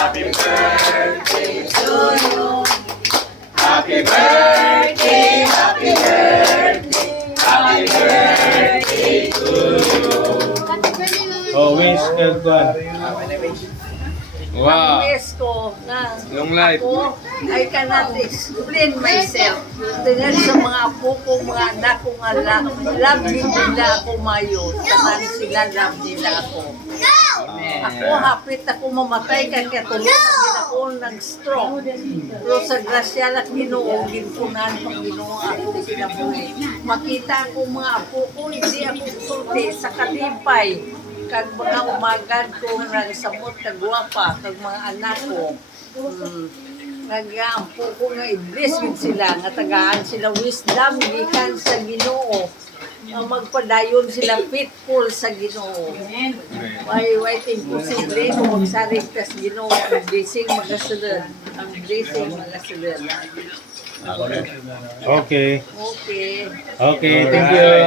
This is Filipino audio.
Happy birthday to you. Happy birthday, happy birthday, happy birthday to you. Oh, wish ka ba? Wow. Wish ko na Long life. ako, I cannot explain myself. Tingnan sa mga apo ko, mga anak ko nga love din nila ako mayo. Tanan sila love nila ako. Ako hapit ako mamatay kaya tulungan din ako ng stroke. Pero sa grasya at Ginoo, ginpunan pang Ginoo ako kinabuhi. Makita ko mga apo ko, hindi ako sulti sa kalipay. Kag mga umagan ko ng samot kag guwapa, kag mga anak ko. Nag-aampo ko nga i-bless with sila, nga tagaan sila wisdom, gikan sa Ginoo. Magpadayon sila faithful sa Ginoo. May imposible kung magsarig ka sa Ginoo, ang blessing magasunod. Ang blessing magasunod. Okay. Okay. Okay, thank you.